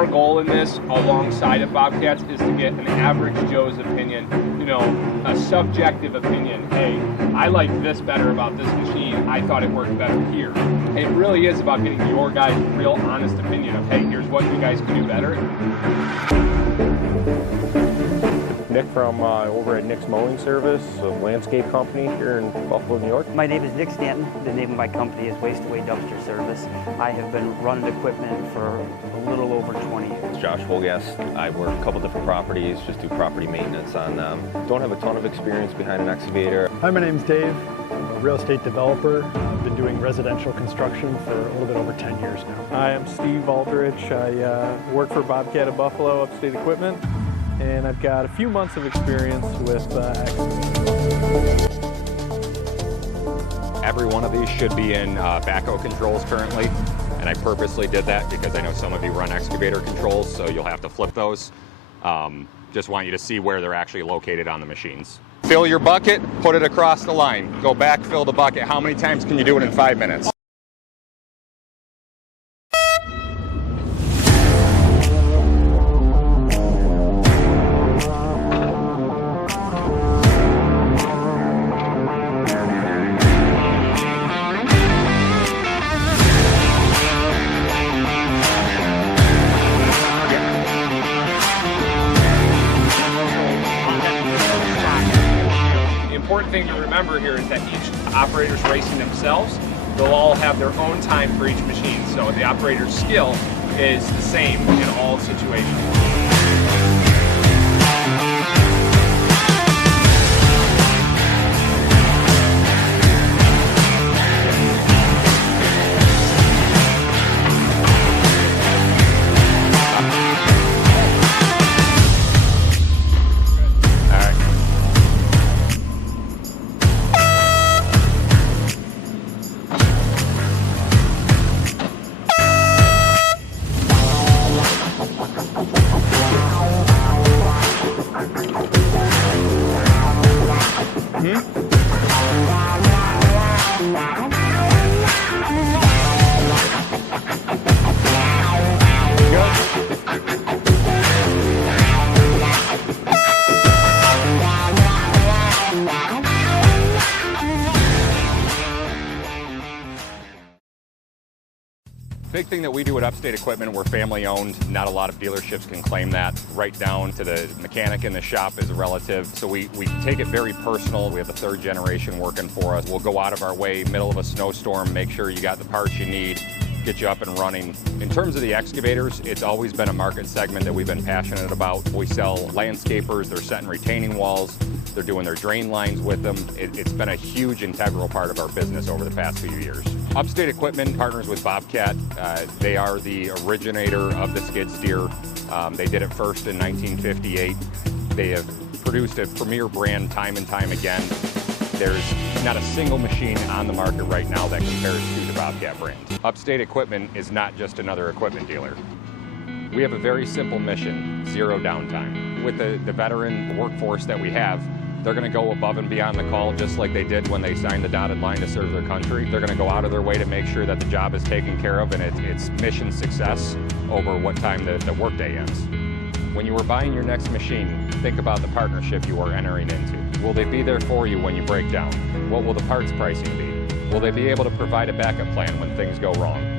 Our goal in this, alongside of Bobcats, is to get an average Joe's opinion, you know, a subjective opinion. Hey, I like this better about this machine. I thought it worked better here. It really is about getting your guys' real honest opinion of, hey, here's what you guys can do better. Nick from over at Nick's Mowing Service, a landscape company here in Buffalo, New York. My name is Nick Stanton. The name of my company is Waste Away Dumpster Service. I have been running equipment for a little over 20 years. It's Josh Holgast. I work a couple different properties, just do property maintenance on them. Don't have a ton of experience behind an excavator. Hi, my name's Dave. I'm a real estate developer. I've been doing residential construction for a little bit over 10 years now. Hi, I'm Steve Aldrich. I work for Bobcat of Buffalo, Upstate Equipment, and I've got a few months of experience with Excavator. Every one of these should be in backhoe controls currently, and I purposely did that because I know some of you run excavator controls, so you'll have to flip those. Just want you to see where they're actually located on the machines. Fill your bucket, put it across the line. Go back, fill the bucket. How many times can you do it in 5 minutes? The important thing to remember here is that each operator's racing themselves. They'll all have their own time for each machine, so the operator's skill is the same in all situations. Big thing that we do at Upstate Equipment, we're family owned. Not a lot of dealerships can claim that. Right down to the mechanic in the shop is a relative. So we take it very personal. We have the third generation working for us. We'll go out of our way, middle of a snowstorm, make sure you got the parts you need, get you up and running. In terms of the excavators, it's always been a market segment that we've been passionate about. We sell landscapers, they're setting retaining walls, they're doing their drain lines with them. It's been a huge integral part of our business over the past few years. Upstate Equipment partners with Bobcat. They are the originator of the skid steer. They did it first in 1958. They have produced a premier brand time and time again. There's not a single machine on the market right now that compares to the Bobcat brand. Upstate Equipment is not just another equipment dealer. We have a very simple mission, zero downtime. With the veteran workforce that we have, they're going to go above and beyond the call just like they did when they signed the dotted line to serve their country. They're going to go out of their way to make sure that the job is taken care of and it's mission success over what time the workday ends. When you are buying your next machine, think about the partnership you are entering into. Will they be there for you when you break down? What will the parts pricing be? Will they be able to provide a backup plan when things go wrong?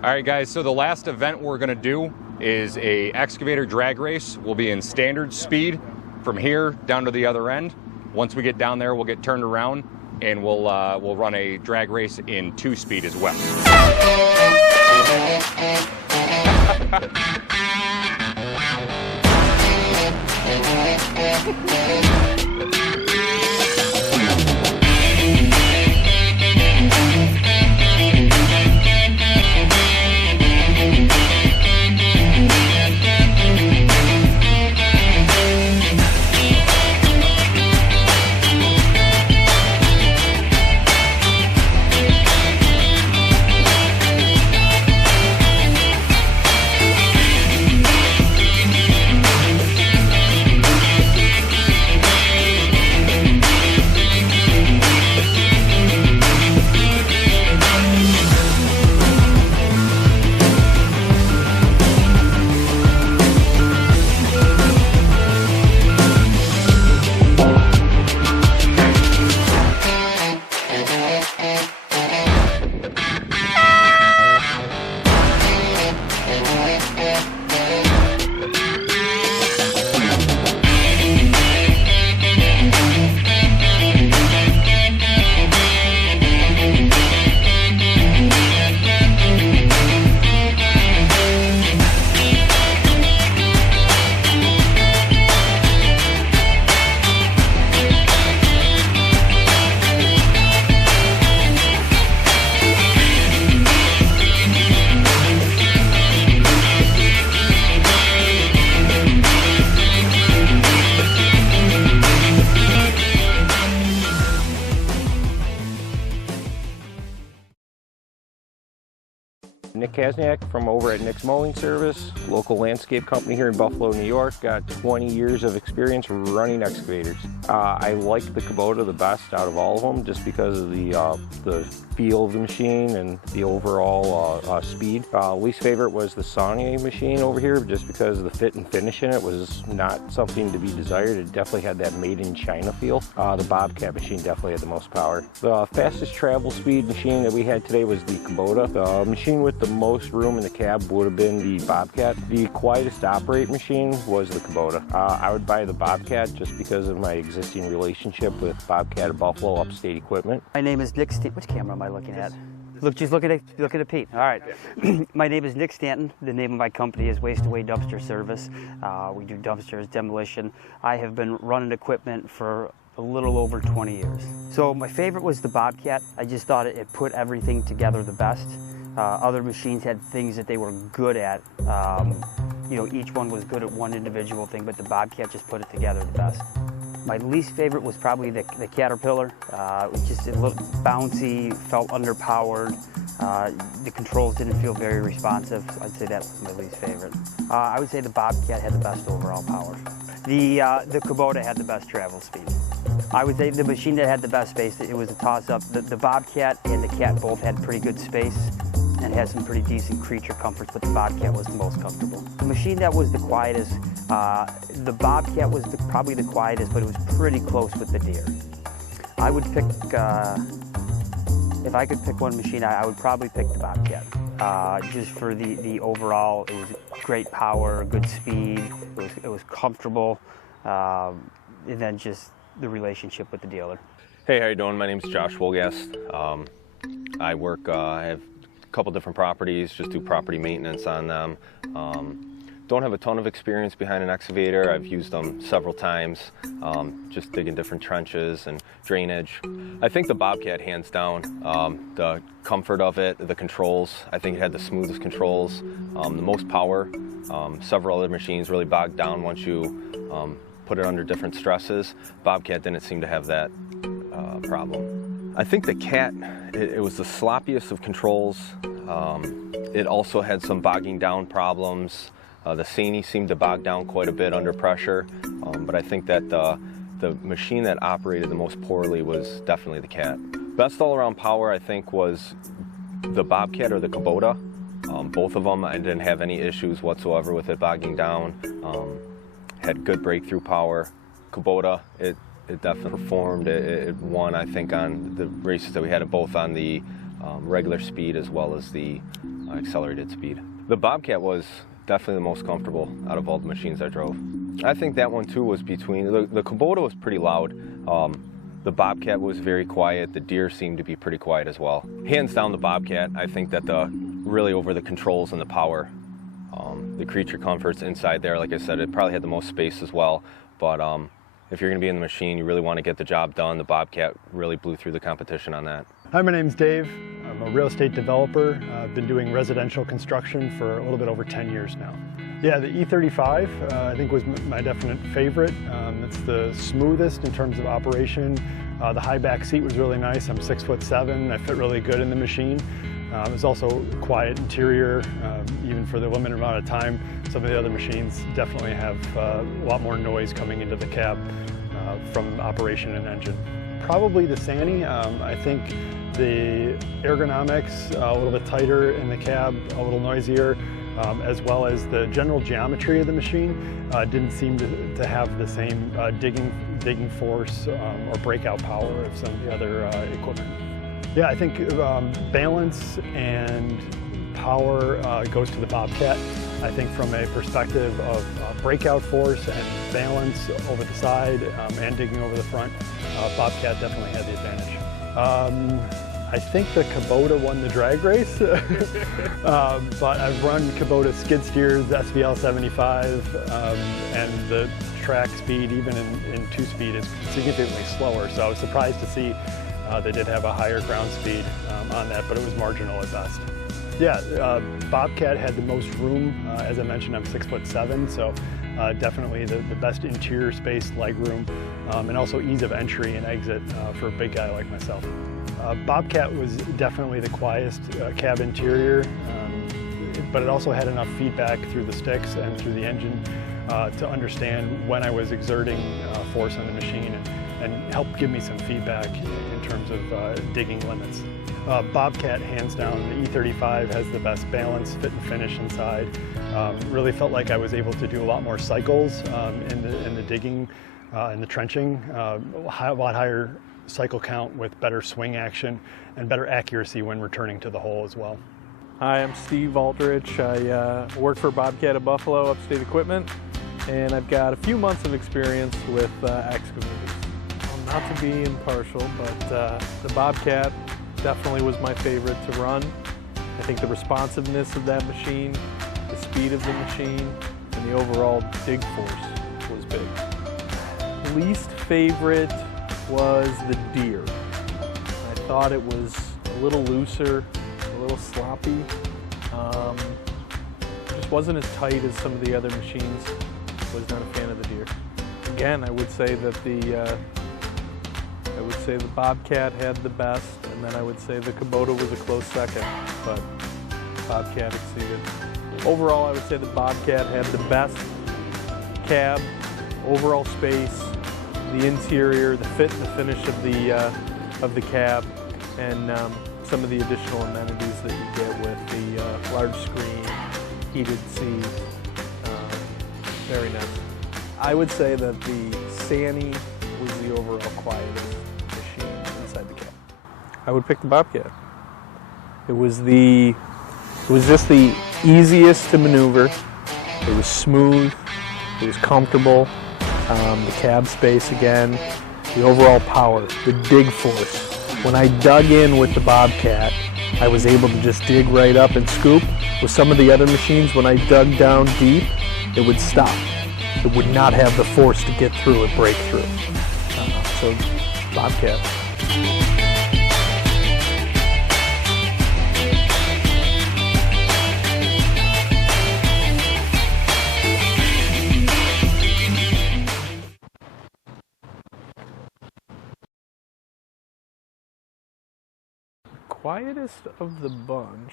All right, guys, so the last event we're going to do is a excavator drag race. We'll be in standard speed from here down to the other end. Once we get down there, we'll get turned around and we'll run a drag race in 2-speed as well. Nick Kazniak from over at Nick's Mowing Service, local landscape company here in Buffalo, New York. Got 20 years of experience running excavators. I like the Kubota the best out of all of them just because of the feel of the machine and the overall speed. Least favorite was the Sany machine over here just because of the fit and finish in it was not something to be desired. It definitely had that made in China feel. The Bobcat machine definitely had the most power. The fastest travel speed machine that we had today was the Kubota. The machine with the most room in the cab would have been the Bobcat. The quietest operate machine was the Kubota. I would buy the Bobcat just because of my existing relationship with Bobcat of Buffalo Upstate Equipment. My name is Nick Stanton. Which camera am I looking at? Just looking at Pete. All right. My name is Nick Stanton. The name of my company is Waste Away Dumpster Service. We do dumpsters, demolition. I have been running equipment for a little over 20 years. So my favorite was the Bobcat. I just thought it put everything together the best. Other machines had things that they were good at. You know, each one was good at one individual thing, but the Bobcat just put it together the best. My least favorite was probably the Caterpillar. It was just a little bouncy, felt underpowered. The controls didn't feel very responsive. So I'd say that was my least favorite. I would say the Bobcat had the best overall power. The Kubota had the best travel speed. I would say the machine that had the best space, it was a toss-up. The Bobcat and the Cat both had pretty good space and had some pretty decent creature comforts, but the Bobcat was the most comfortable. The machine that was the quietest, the Bobcat was probably the quietest, but it was pretty close with the Deere. I would pick, if I could pick one machine, I would probably pick the Bobcat. Just for the overall, it was great power, good speed, it was comfortable, and then just the relationship with the dealer. Hey, how you doing? My name's Josh Wolgast. I work, I have a couple different properties, just do property maintenance on them. Don't have a ton of experience behind an excavator. I've used them several times, just digging different trenches and drainage. I think the Bobcat, hands down, the comfort of it, the controls, I think it had the smoothest controls, the most power. Several other machines really bogged down once you put it under different stresses. Bobcat didn't seem to have that problem. I think the Cat, it was the sloppiest of controls. It also had some bogging down problems. The Sany seemed to bog down quite a bit under pressure, but I think that the machine that operated the most poorly was definitely the Cat. Best all-around power, I think, was the Bobcat or the Kubota. Both of them, I didn't have any issues whatsoever with it bogging down. Had good breakthrough power. Kubota, it definitely performed. It won, I think, on the races that we had, both on the regular speed as well as the accelerated speed. The Bobcat was definitely the most comfortable out of all the machines I drove. I think that one too was between, the Kubota was pretty loud. The Bobcat was very quiet. The Deere seemed to be pretty quiet as well. Hands down the Bobcat. I think that really over the controls and the power, the creature comforts inside there, like I said, it probably had the most space as well. But if you're gonna be in the machine, you really wanna get the job done. The Bobcat really blew through the competition on that. Hi, my name's Dave. I'm a real estate developer. I've been doing residential construction for a little bit over 10 years now. Yeah, the E35 I think was my definite favorite. It's the smoothest in terms of operation. The high back seat was really nice. I'm 6'7". I fit really good in the machine. It's also quiet interior, even for the limited amount of time. Some of the other machines definitely have a lot more noise coming into the cab from operation and engine. Probably the Sany. I think the ergonomics a little bit tighter in the cab, a little noisier, as well as the general geometry of the machine didn't seem to have the same digging force or breakout power of some of the other equipment. Yeah, I think balance and power goes to the Bobcat. I think from a perspective of breakout force and balance over the side and digging over the front, Bobcat definitely had the advantage. I think the Kubota won the drag race, but I've run Kubota skid steers, SVL 75, and the track speed, even in 2-speed, is significantly slower. So I was surprised to see they did have a higher ground speed on that, but it was marginal at best. Yeah, Bobcat had the most room. As I mentioned, I'm 6'7", so definitely the best interior space, leg room, and also ease of entry and exit for a big guy like myself. Bobcat was definitely the quietest cab interior. but it also had enough feedback through the sticks and through the engine to understand when I was exerting force on the machine and help give me some feedback in terms of digging limits. Bobcat, hands down, the E35 has the best balance, fit and finish inside. Really felt like I was able to do a lot more cycles in the digging and the trenching, a lot higher cycle count with better swing action and better accuracy when returning to the hole as well. Hi, I'm Steve Aldrich. I work for Bobcat of Buffalo, Upstate Equipment, and I've got a few months of experience with excavators. Well, not to be impartial, but the Bobcat definitely was my favorite to run. I think the responsiveness of that machine, the speed of the machine, and the overall dig force was big. Least favorite was the Deere. I thought it was a little looser, a little sloppy. Just wasn't as tight as some of the other machines. Was not a fan of the Deere. Again, I would say that the Bobcat had the best, and then I would say the Kubota was a close second, but Bobcat exceeded. Overall, I would say the Bobcat had the best cab, overall space, the interior, the fit and the finish of the cab, and some of the additional amenities that you get with the large screen, heated seat. Very nice. I would say that the Sany was the overall quietest machine inside the cab. I would pick the Bobcat. It was just the easiest to maneuver. It was smooth. It was comfortable. The cab space again. The overall power. The dig force. When I dug in with the Bobcat, I was able to just dig right up and scoop. With some of the other machines, when I dug down deep, it would stop. It would not have the force to get through and break through. So, Bobcat. Quietest of the bunch.